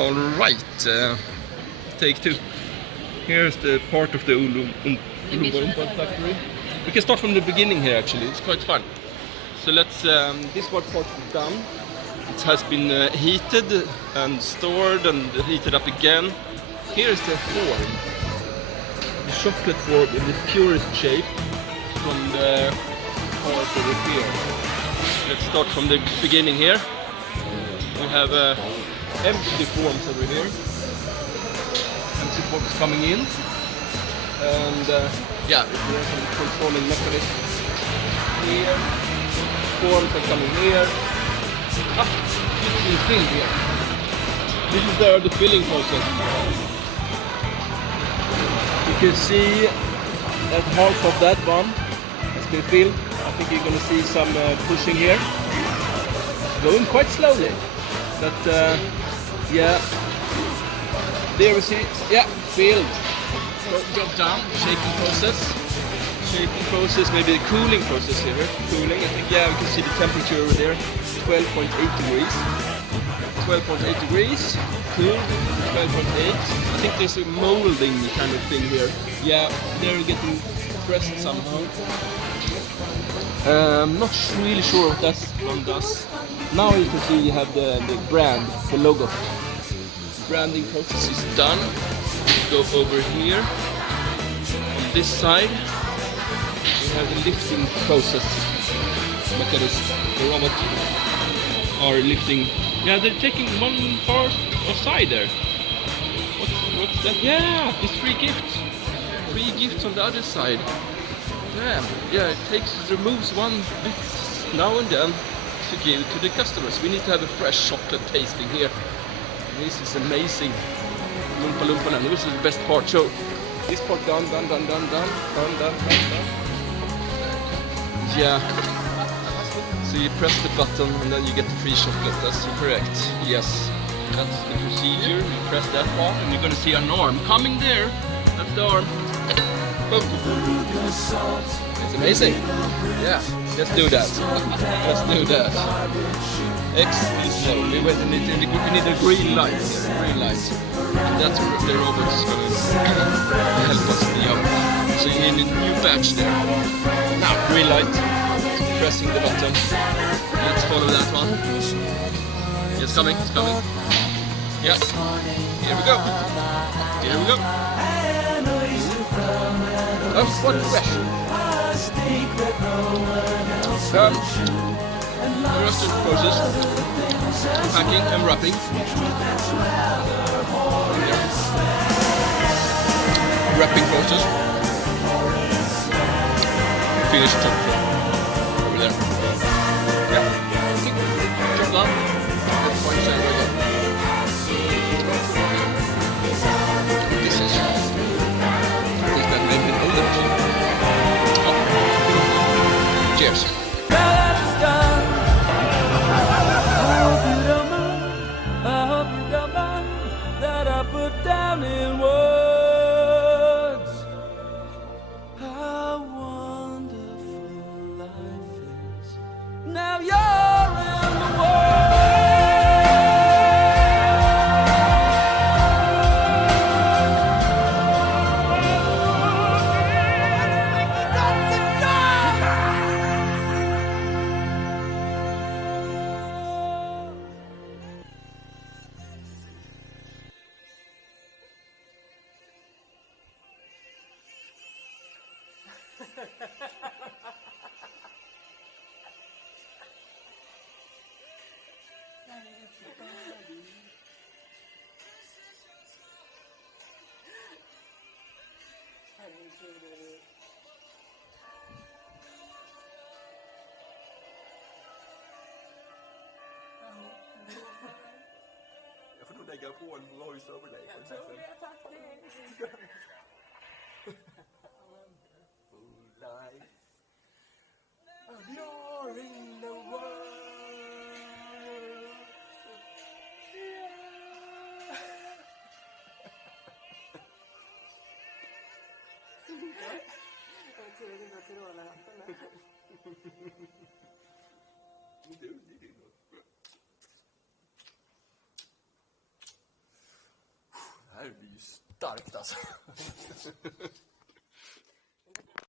Alright, take two. Here's the part of the Oompa Loompa factory. We can start from the beginning here actually, it's quite fun. So let's, this part is done. It has been heated and stored and heated up again. Here's the form. The chocolate form in the purest shape from the part over here. Let's start from the beginning here. We have empty forms over here. Empty forms coming in. And yeah, there's some controlling mechanism here. Forms are coming here. It's being filled here. This is the filling process. You can see that half of that one has been filled. I think you're going to see some pushing here. Going quite slowly. But yeah, there we see, yeah, filled. Drop down, shaking process, maybe the cooling process here. Cooling, I think, yeah, we can see the temperature over there, 12.8 degrees. 12.8 degrees, cooled, 12.8. I think there's a molding kind of thing here. Yeah, they're getting pressed somehow. I'm not really sure what that one does. Now you can see you have the brand, the logo. Branding process is done. Go over here. On this side, we have the lifting process mechanism. The robot are lifting. Yeah, they're taking one part aside there. What's that? Yeah, it's free gifts. Free gifts on the other side. Yeah, it removes one bit now and then to give to the customers. We need to have a fresh chocolate tasting here. This is amazing. Oompa Loompa Land. This is the best part. So this part done. Yeah. So you press the button and then you get the free chocolate. That's correct. Yes. That's the procedure. You press that part and you're gonna see an arm coming there. That's the arm. Boom. It's amazing. Yeah. Let's do that. Let's do that. Excellent. So we need a green light here. Green light. And that's where the robot's going to help us in the job. So you need a new batch there. Now, green light. Pressing the button. Let's follow that one. It's coming. It's coming. Yeah. Here we go. Here we go. Oh, what fresh. The rest of the process, packing and wrapping. Wrapping process. Finish top over there. Yeah. Drop down. That's quite the same way again. This is. I think that may be an older machine. Oh. Cheers. Down in words, how wonderful life is. Now you're in the world. Jag får nog lägga på en voice over dig. Jag tror det faktiskt. Full life. You're in the world. Jag tror det går till rålarhatten där. Du, det är din. här blir ju starkt alltså.